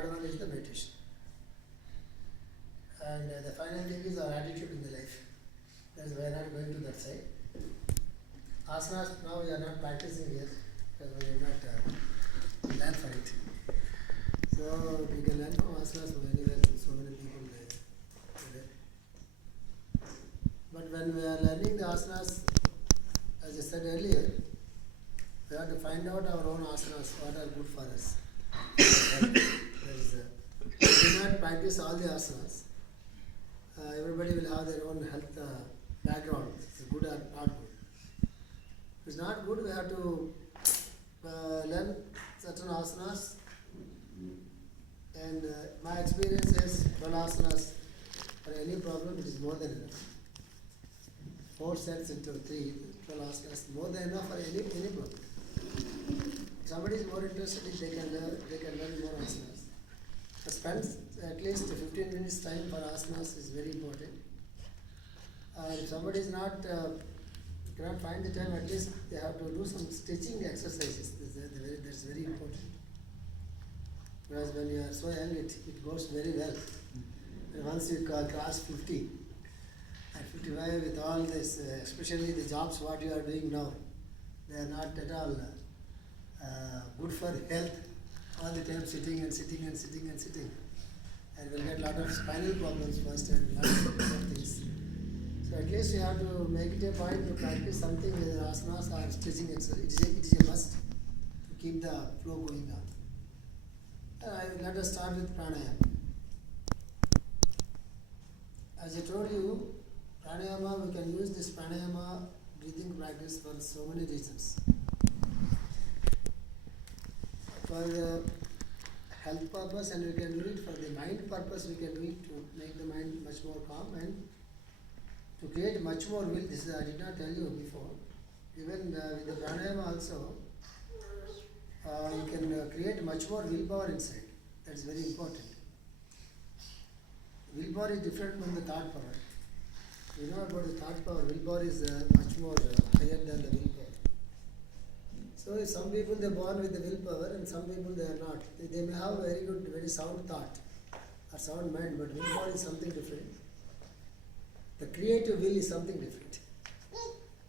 third one is the meditation. And the final thing is our attitude in the life. That is why we are not going to that side. Asanas now we are not practicing here because we did not plan for it. So we can learn from asanas from anywhere. So many people there. But when we are learning the asanas, as I said earlier, we have to find out our own asanas, what are good for us. We do not practice all the asanas. Everybody will have their own health background. It's good or not good. If it's not good, we have to learn certain asanas. And my experience is 12 asanas for any problem, it is more than enough. 4 sets into 3, 12 asanas, more than enough for any problem. If somebody is more interested, they can learn more asanas. Spend at least 15 minutes time for asanas is very important. If somebody is not cannot find the time, at least they have to do some stretching exercises. That's very important. Because when you are so young, it goes very well. And once you cross 50, at 55 with all this, especially the jobs what you are doing now, they are not at all good for health. All the time sitting and sitting and sitting and sitting. And we'll get a lot of spinal problems first and a lot of things. So at least you have to make it a point to practice something with asanas or stretching exercise. It is a must to keep the flow going on. Let us start with pranayama. As I told you, pranayama, we can use this pranayama breathing practice for so many reasons. For health purpose, and we can do it for the mind purpose, we can do it to make the mind much more calm and to create much more will. This is, I did not tell you before. Even with the pranayama also, you can create much more willpower inside. That is very important. Willpower is different from the thought power. You know about the thought power, willpower is much more higher than the willpower. So some people they are born with the willpower and some people they are not. They may have very good, very sound thought or sound mind, but willpower is something different. The creative will is something different.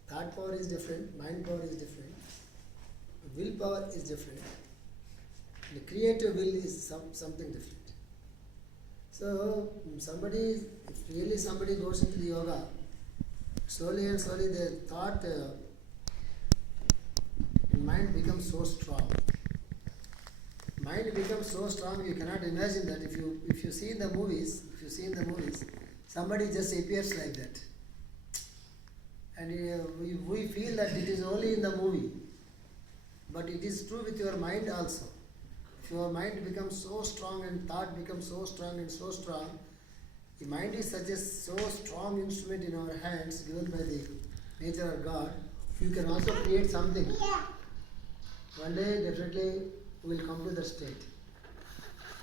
Thought power is different, mind power is different, willpower is different. The creative will is something different. So if really somebody goes into the yoga, slowly and slowly their thought mind becomes so strong. Mind becomes so strong you cannot imagine that if you see in the movies, somebody just appears like that. And we feel that it is only in the movie. But it is true with your mind also. If your mind becomes so strong and thought becomes so strong and so strong, the mind is such a so strong instrument in our hands given by the nature of God, you can also create something. One day definitely we will come to that state.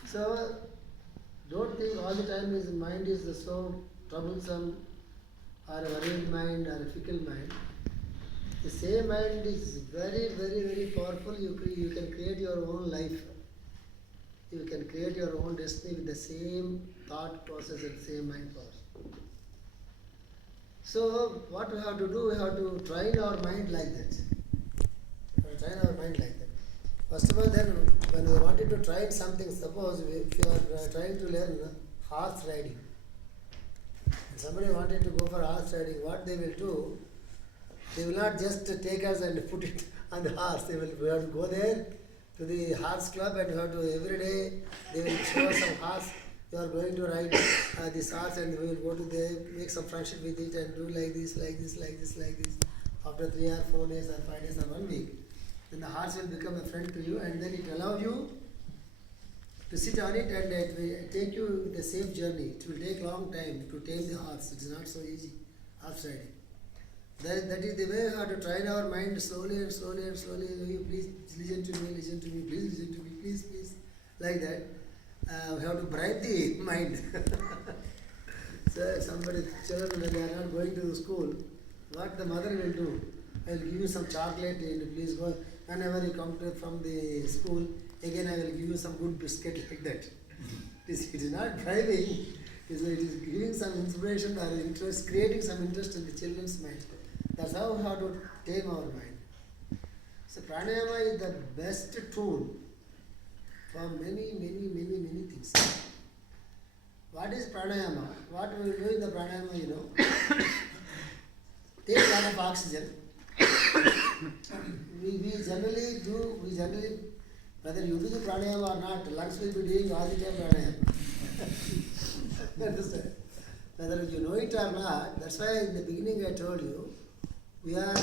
So don't think all the time his mind is so troublesome or a worried mind or a fickle mind. The same mind is very, very, very powerful. You can create your own life. You can create your own destiny with the same thought process and same mind power. So what we have to do, we have to train our mind like that. First of all, then when we wanted to try something, suppose if you are trying to learn horse riding, and somebody wanted to go for horse riding, what they will do, they will not just take us and put it on the horse. We have to go there to the horse club and you have to every day they will show us some horse. You are going to ride this horse and we will go to there, make some friendship with it and do like this. After 3 or 4 days or 5 days or 1 week, then the horse will become a friend to you and then it allows you to sit on it and it will take you the safe journey. It will take long time to tame the horse. It is not so easy, horse riding. That is the way we have to train our mind slowly and slowly and slowly. You please listen to me, please listen to me, please. Like that. We have to bribe the mind. So children when they are not going to school, what the mother will do, I will give you some chocolate and please go. Whenever you come from the school, again I will give you some good biscuit like that. It is not driving, it is giving some inspiration or interest, creating some interest in the children's mind. That's how we have to tame our mind. So pranayama is the best tool for many things. What is pranayama? What we will do in the pranayama, you know? Take a lot of oxygen. we generally, whether you do the pranayama or not, lungs will be doing all the time pranayama. Understand? Whether you know it or not, that's why in the beginning I told you, we are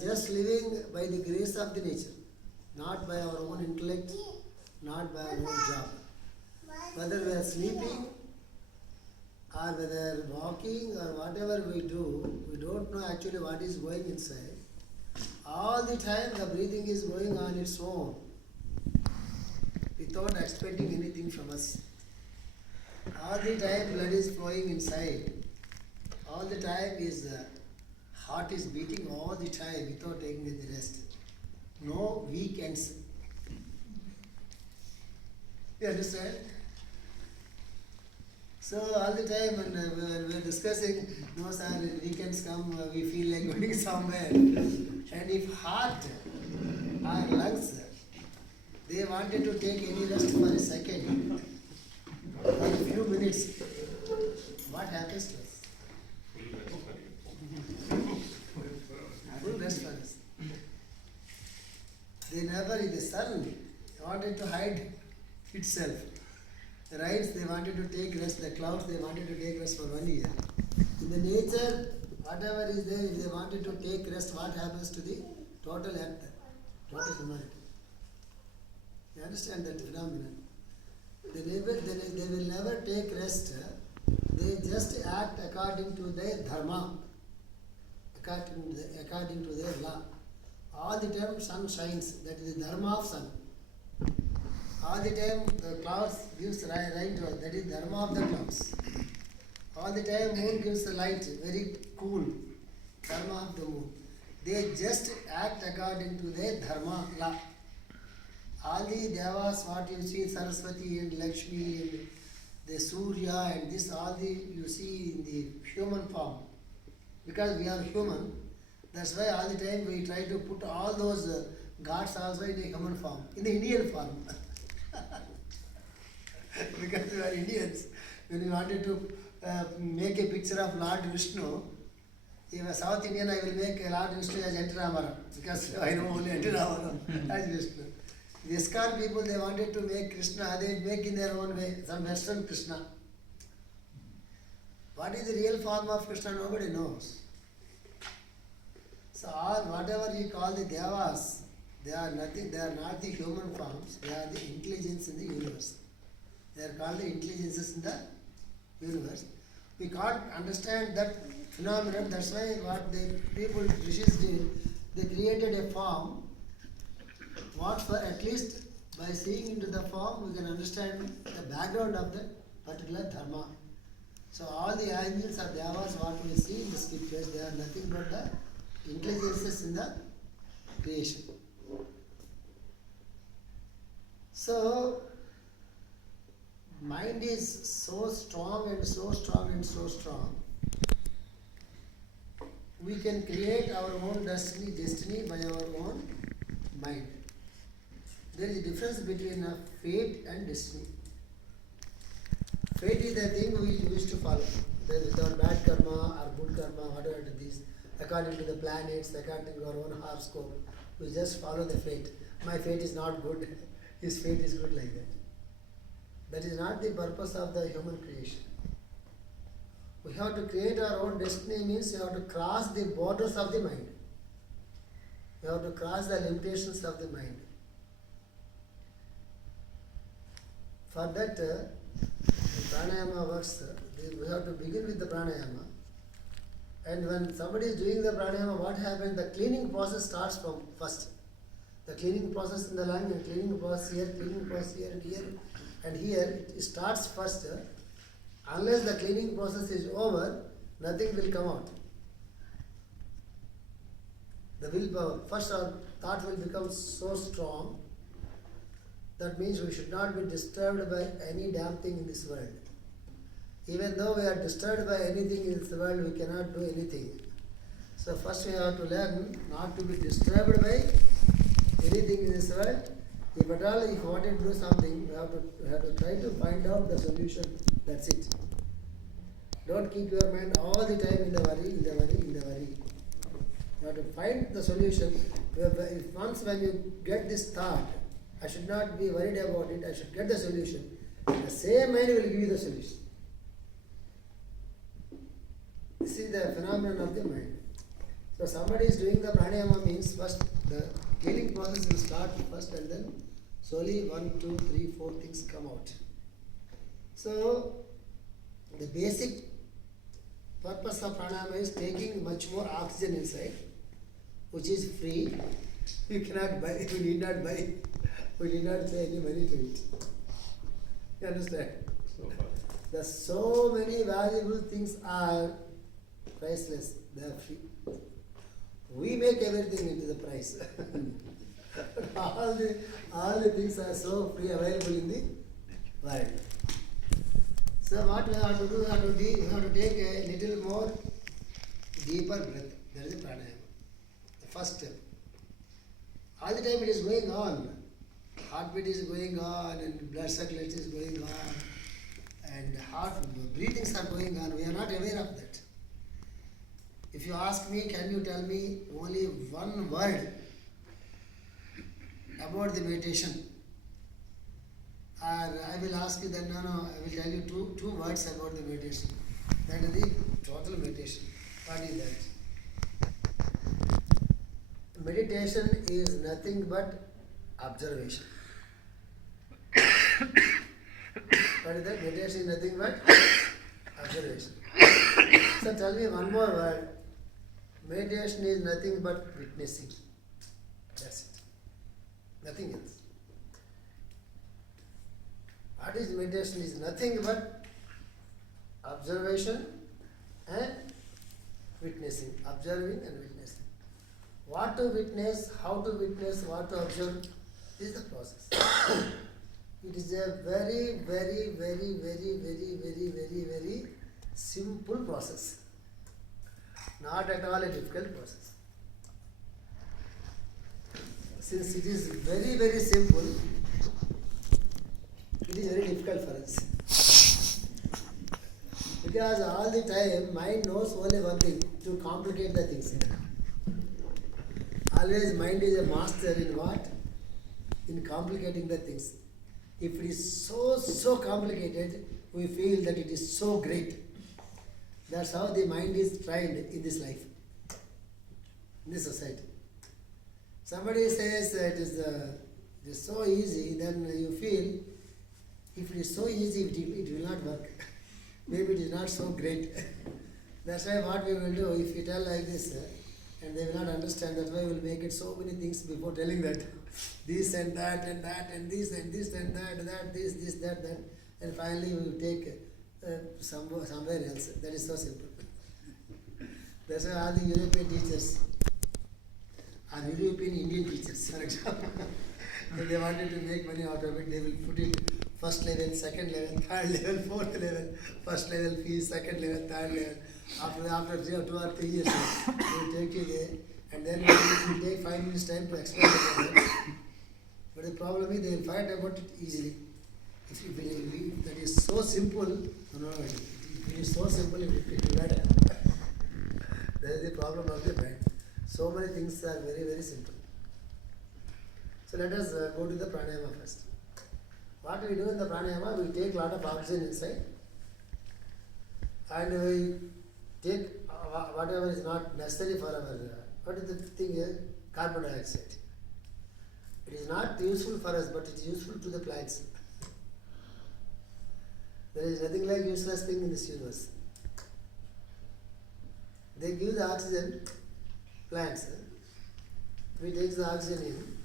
just living by the grace of the nature, not by our own intellect, not by our own job. Whether we are sleeping or whether walking or whatever we do, we don't know actually what is going inside. All the time the breathing is going on its own, without expecting anything from us. All the time blood is flowing inside. All the time is heart is beating all the time without taking the rest. No weekends. You understand? So all the time when we are discussing, no sir, weekends come, we feel like going somewhere. And if heart or lungs, they wanted to take any rest for a second, for a few minutes, what happens to us? Full rest for us. They never, the sun wanted to hide itself. The rains, they wanted to take rest. The clouds, they wanted to take rest for 1 year. In the nature, whatever is there, if they wanted to take rest, what happens to the total earth, total humanity? You understand that phenomenon? They will never take rest. They just act according to their dharma, according to their law. All the time sun shines. That is the dharma of sun. All the time the clouds gives rain to us. That is dharma of the clouds. All the time moon gives the light, very cool. Dharma of the moon. They just act according to their dharma law. All the devas, what you see, Saraswati and Lakshmi and the Surya and this, all the you see in the human form. Because we are human, that's why all the time we try to put all those gods also in a human form, in the Indian form. Because we are Indians. When we wanted to make a picture of Lord Vishnu, if a South Indian, I will make a Lord Vishnu as Enteramara, because I know only Enteramara as Vishnu. The ISKCON people, they wanted to make Krishna, they make in their own way, some Western Krishna. What is the real form of Krishna? Nobody knows. So all, whatever you call the devas, they are nothing, they are not the human forms, they are the intelligence in the universe. They are called the intelligences in the universe. We can't understand that phenomenon, that's why what the people, Rishis did, they created a form. What for, at least by seeing into the form, we can understand the background of that particular dharma. So all the angels or devas, what we see in the scriptures, they are nothing but the intelligences in the creation. So mind is so strong and so strong and so strong. We can create our own destiny by our own mind. There is a difference between fate and destiny. Fate is the thing we used to follow. Without bad karma or good karma, whatever it is, according to the planets, according to our own horoscope, we just follow the fate. My fate is not good, his fate is good, like that. That is not the purpose of the human creation. We have to create our own destiny, means you have to cross the borders of the mind. You have to cross the limitations of the mind. For that, the pranayama works. We have to begin with the pranayama. And when somebody is doing the pranayama, what happens? The cleaning process starts from first. The cleaning process in the lung, and cleaning process here, cleaning process here and here. And here, it starts first. Unless the cleaning process is over, nothing will come out. The willpower, first our thought will become so strong That means we should not be disturbed by any damn thing in this world. Even though we are disturbed by anything in this world, we cannot do anything. So first we have to learn not to be disturbed by anything in this world. If at all, if you want to do something, we have to try to find out the solution. That's it. Don't keep your mind all the time in the worry. You have to find the solution. If once when you get this thought, I should not be worried about it, I should get the solution, the same mind will give you the solution. This is the phenomenon of the mind. So somebody is doing the pranayama means first the healing process will start first and then slowly 1, 2, 3, 4 things come out. So the basic purpose of pranayama is taking much more oxygen inside, which is free. You cannot buy, we need not buy, we need not pay any money to it. You understand? The so many valuable things are priceless, they are free. We make everything into the price. all the things are so free available in the world. So what we have to do, we have to take a little more deeper breath. That is the pranayama. The first step. All the time it is going on. Heartbeat is going on and blood circulation is going on and breathings are going on. We are not aware of that. If you ask me, can you tell me only one word about the meditation? Or I will ask you then, no, I will tell you two words about the meditation. That is the total meditation. What is that? Meditation is nothing but observation. What is that? Meditation is nothing but observation. So tell me one more word. Meditation is nothing but witnessing. That's it. Nothing else. What is meditation? Is nothing but observation and witnessing. Observing and witnessing. What to witness, how to witness, what to observe is the process. It is a very, very, very, very, very, very, very, very simple process. Not at all a difficult process. Since it is very, very simple, it is very difficult for us. Because all the time, mind knows only one thing, to complicate the things. Always mind is a master in what? In complicating the things. If it is so complicated, we feel that it is so great. That's how the mind is trained in this life, in this society. Somebody says it is so easy, then you feel, if it is so easy, it will not work. Maybe it is not so great. That's why what we will do, if you tell like this, and they will not understand, that's why we will make it so many things before telling that. This and that and that and this and this and that, this, that. And finally we will take somewhere else. That is so simple. That's why all the European teachers are European Indian teachers, for example. If they wanted to make money out of it, they will put it first level, second level, third level, fourth level, first level fees, second level, third level. After 2 or 3 years, they will take you there, and then it will take 5 minutes time to explain it. But the problem is they will find about it easily. If that is so simple, no, it is so simple, it will not happen. That is the problem of the mind. So many things are very, very simple. So let us go to the pranayama first. What we do in the pranayama, we take a lot of oxygen inside, and we take whatever is not necessary for our, what is the thing here? Carbon dioxide. It is not useful for us, but it is useful to the plants. There is nothing like useless thing in this universe. They give the oxygen, plants. We take the oxygen in.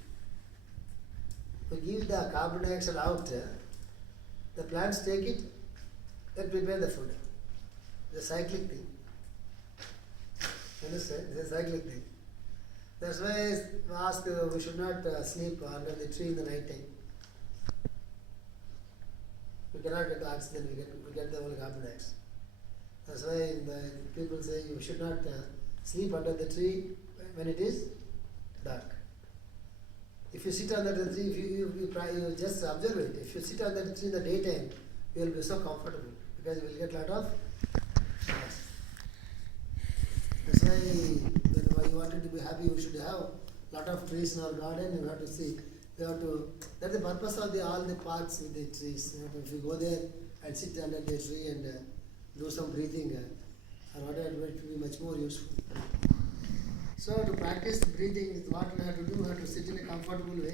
We give the carbon dioxide out. The plants take it and prepare the food. The cyclic thing. Understand? It's a cyclic thing. That's why we ask we should not sleep under the tree in the night time. we cannot get the oxygen, we get the only carbon dioxide. That's why people say you should not sleep under the tree when it is dark. If you sit under the tree, if you just observe it. If you sit under the tree in the daytime, you will be so comfortable because you will get a lot of stars. That's why when you wanted to be happy, you should have a lot of trees in our garden. You have to see. That's the purpose of all the parks with the trees. If you go there and sit under the tree and do some breathing or whatever, it will be much more useful. So to practice breathing, what we have to do, we have to sit in a comfortable way.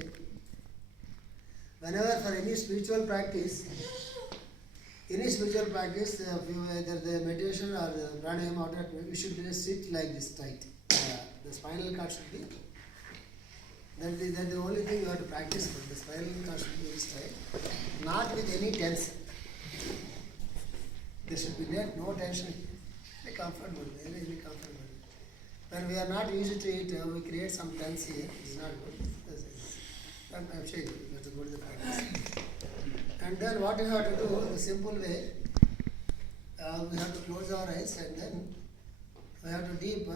Whenever for any spiritual practice, either the meditation or the pranayama, you should just sit like this tight. The spinal cord should be. That's the only thing you have to practice with. The spinal cord should be this tight. Not with any tension. There should be no tension. Very comfortable, very comfortable. When we are not used to it, we create some tension here. It's not good. I'm showing you. You have to go to the practice. And then what you have to do, the simple way, we have to close our eyes and then we have to deep.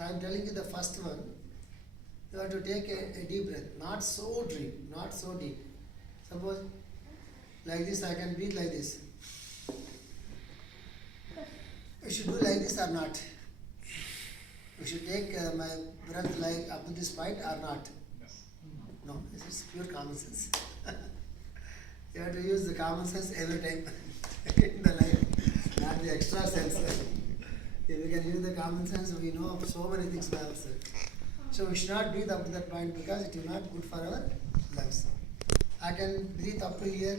I'm telling you the first one. You have to take a deep breath. Not so deep. Not so deep. Suppose like this, I can breathe like this. You should do like this or not. You should take my breath like up to this point or not. No, this is pure common sense. You have to use the common sense every time in the life, not the extra sense. If we can use the common sense, we know so many things by ourselves. So we should not breathe up to that point because it is not good for our lungs. I can breathe up to here,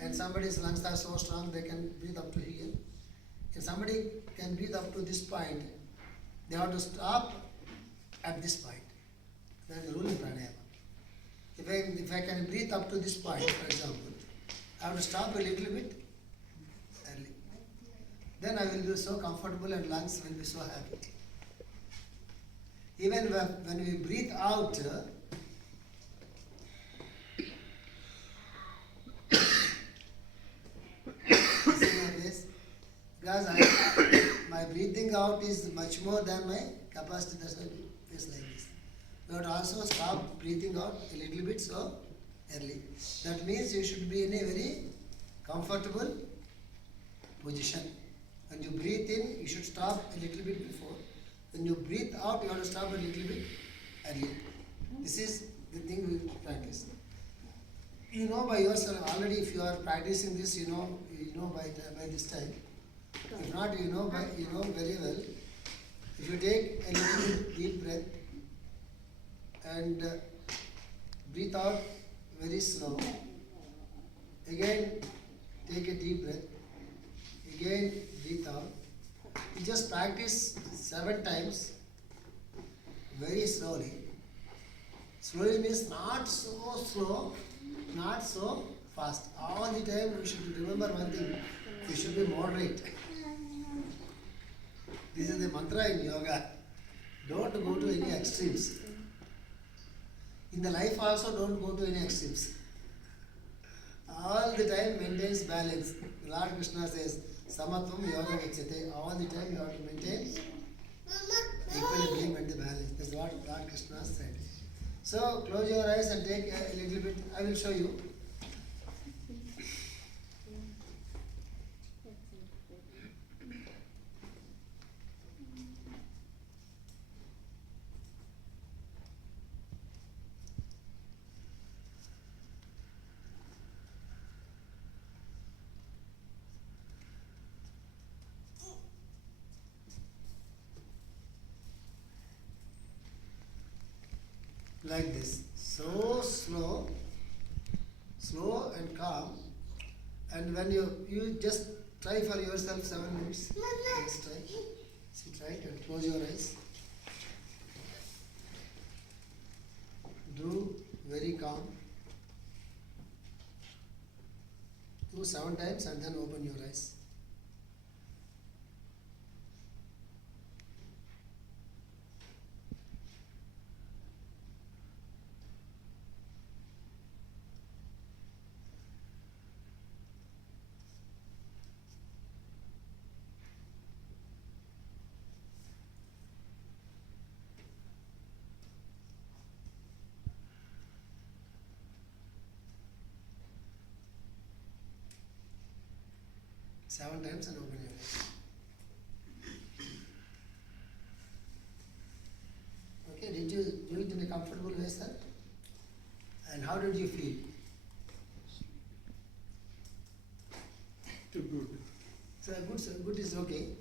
and somebody's lungs are so strong they can breathe up to here. If somebody can breathe up to this point, they have to stop at this point. That is the rule in pranayama. If I can breathe up to this point, for example, I have to stop a little bit early. Then I will be so comfortable and lungs will be so happy. Even when we breathe out, because my breathing out is much more than my capacity. That's why it is like this. We have to also stop breathing out a little bit so early. That means you should be in a very comfortable position. When you breathe in, you should stop a little bit before. When you breathe out, you have to stop a little bit early. This is the thing we practice. You know by yourself already. If you are practicing this, you know by this time. If not, you know very well. If you take a little bit deep breath and breathe out very slow. Again, take a deep breath. Again, breathe out. You just practice 7 times very slowly. Slowly means not so slow, not so fast. All the time we should remember one thing. We should be moderate. This is the mantra in yoga. Don't go to any extremes. In the life also, don't go to any extremes. All the time maintains balance. Lord Krishna says, Samatvam yoga vichyate. All the time you have to maintain equilibrium and the balance. That's what Lord Krishna said. So close your eyes and take a little bit. I will show you. Like this. So slow and calm. And when you just try for yourself 7 minutes. Just try. Sit right and close your eyes. Do very calm. Do 7 times and then open your eyes. 7 times and open your eyes. Okay, did you do it in a comfortable way, sir? And how did you feel? Too good. So good is okay.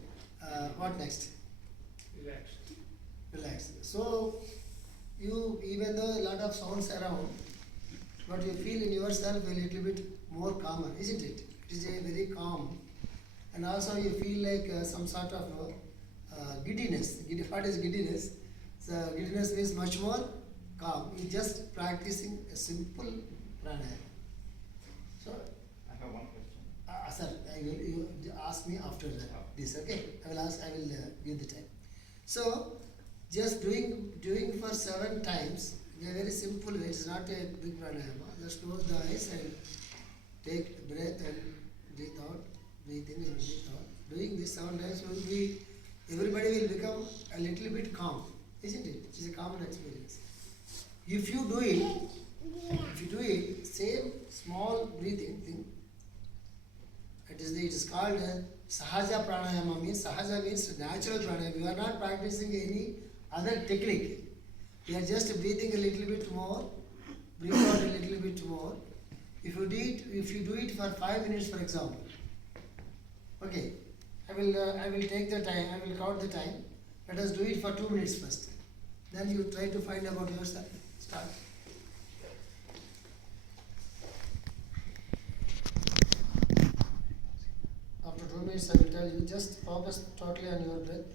What next? Relaxed. Relax. So you, even though a lot of sounds around, but you feel in yourself a little bit more calmer, isn't it? It is a very calm, and also you feel like some sort of giddiness. What is giddiness? So giddiness means much more calm. You just practicing a simple pranayama. So, I have one question. sir, you ask me after this. Okay, I will give the time. So, just doing for 7 times in a very simple way. It's not a big pranayama. Just close the eyes and take breath and breathe out, breathe in and breathe out. Doing this 7 times everybody will become a little bit calm, isn't it? It is a common experience. If you do it, same small breathing thing. It is called Sahaja Pranayama. Sahaja means natural pranayama. You are not practicing any other technique. You are just breathing a little bit more, breathe out a little bit more. If you do it for 5 minutes, for example, okay, I will take the time. I will count the time. Let us do it for 2 minutes first. Then you try to find about yourself. Start. After 2 minutes, I will tell you, just focus totally on your breath.